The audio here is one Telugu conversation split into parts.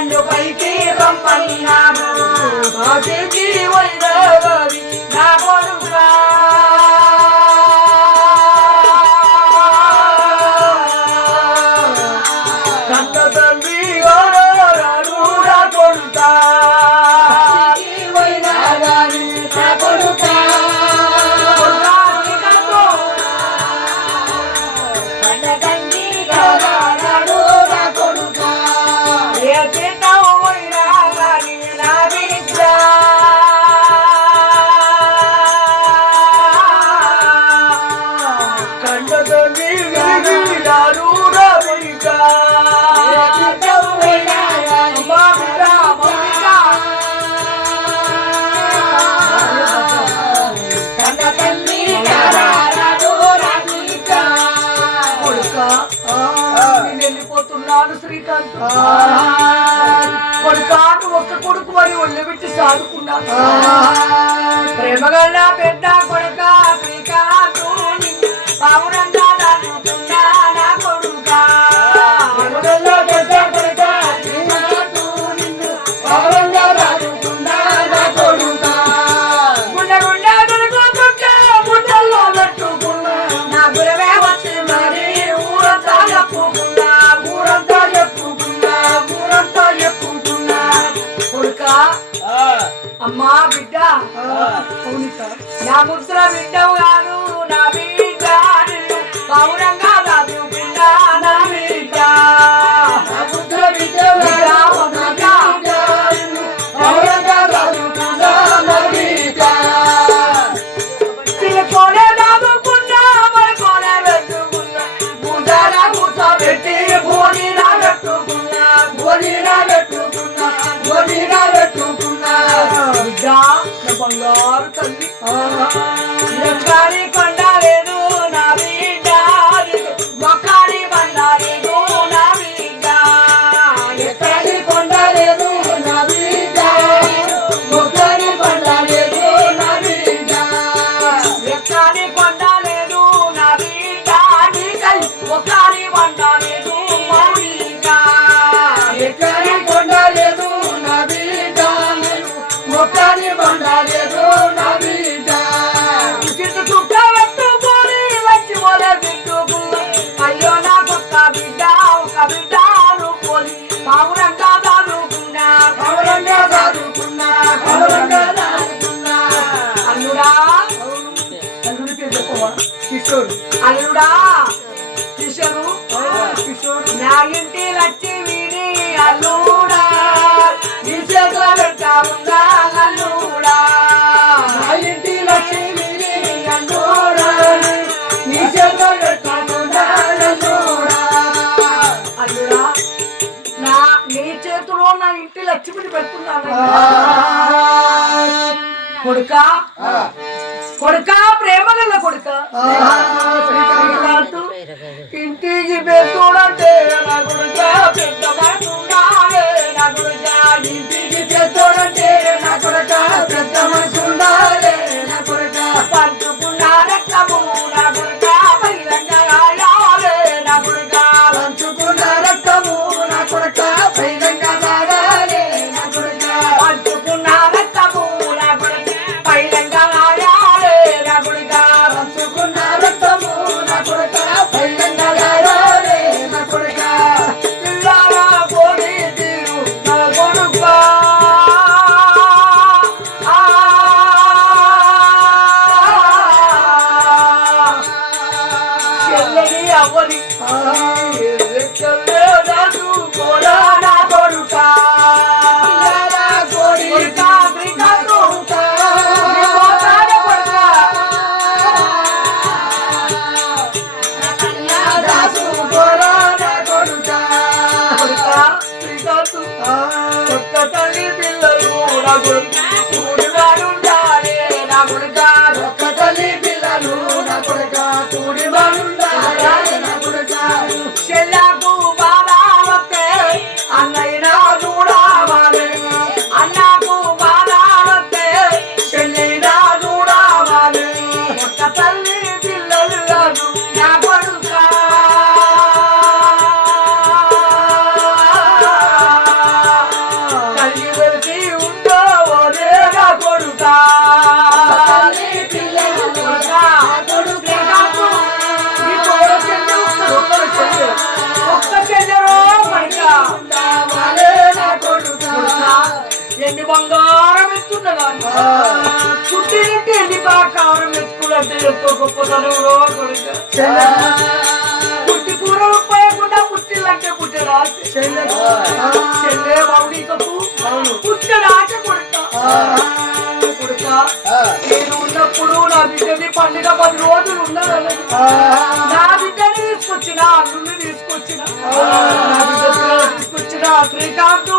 నన్ను పైకి పంపన్నాడు నా కొడుకురా వాడు కాదు ఒక్క కొడుకు వాడి ఒళ్ళెబెట్టి సాదుకున్నా ప్రేమగల్లా పెద్ద కొడక అమ్మా బిడ్డ. నా ముద్ర బిడ్డ గాను నా బిడ్డ కిషోర్. అల్లుడా! కిషోరు కిషోర్. నా ఇంటి లచ్చి విని అల్లుడా. నీ చేతుల వెంట ఉందా అల్లుడా? ఇంటి లచ్చి విని అల్లుడా. నీ చేతుల వెంట నా నీ నా ఇంటి లక్ష్మిని పెడుతున్నాను కొడుకా Venga la ya. ఒక్కటని పిల్లలు నా కొడక కూడి ఎత్తుకున్నట్టు ఎంతో గొప్పతనం పుట్టి కూర పోయకుండా పుట్టిల్లంటే పుట్టిన ఆశ చెల్లే మౌనికకు పుట్టిన ఆశ కొడుక. కొడుక. నేను ఉన్నప్పుడు నా బిడ్డని పండుగ పది రోజులు ఉన్నదని నా బిడ్డని తీసుకొచ్చిన అల్లుని తీసుకొచ్చిన. నా బిడ్డ తీసుకొచ్చిన శ్రీకాంత్.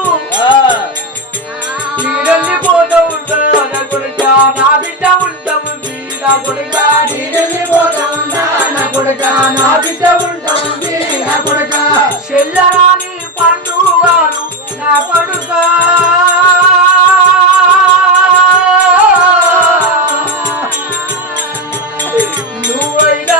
నా బిడ్డ ఉంటుంది నా కొడుక. చెల్లరాని నా కొడుక. నువ్వైనా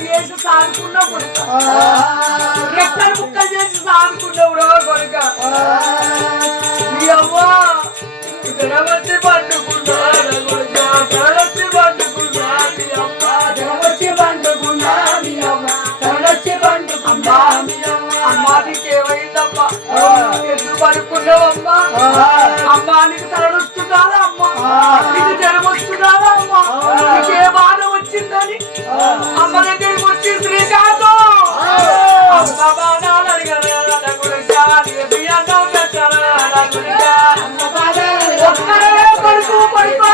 చేసి సాదుకున్న కొడుక రెక్కలు ముక్కలు చేసి సాదుకున్నావు రో కొడుక మీ అవ్వ తినవచ్చి పండుకున్నా పడుకున్నావమ్మా అమ్మా. నీకు తలనొస్తున్నారా అమ్మా? నీకు జ్వరం వస్తున్నారా అమ్మా నీకే బాధ వచ్చిందని అమ్మ దగ్గరికి వచ్చి శ్రీకాంత్. అమ్మ బాధాలు అడిగారు గురించి? బియ్యం పెట్టారా గురించి ఒక్కరే పడుకో పడుకో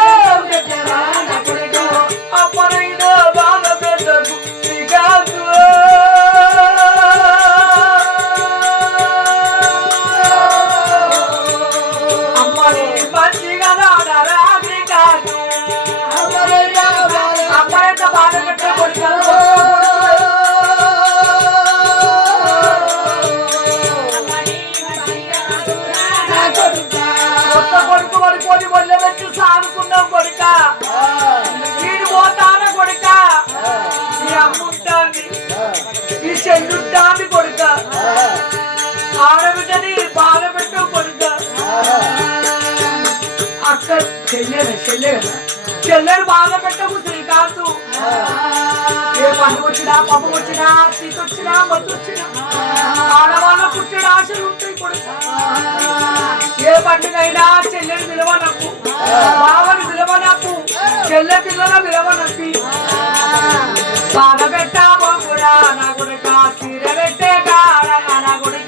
కొత్త కొడుకు పడిపోయి వల్ల పెట్టి సాదుకున్నాం కొడుక. వీడు పోతాన కొడుక. ఈ అమ్ముంటాంది ఈ చెల్లుంటాంది కొడుక. ఆడబిడ్డని బాధ పెట్టు కొడుక. అక్కడ చెల్లెలు చెల్లెలు. చెల్లెలు బాధ పెట్టకు శ్రీకాంత్. ఏ పండుగ వచ్చినా పప్పు వచ్చినా సీత వచ్చినా మొత్తం వచ్చినా ఆడవాళ్ళ పుట్టిన ఆశలు ఉంటాయి కొడుక ఏ పండుగ అయినా విలువ విలువనప్పు బావని విలువ విలువనప్పు చెల్లె పిల్లల విలువనప్పి బాధ పెట్టామో కూడా నా కొడుక సీర పెట్టే కాడ నా కొడుక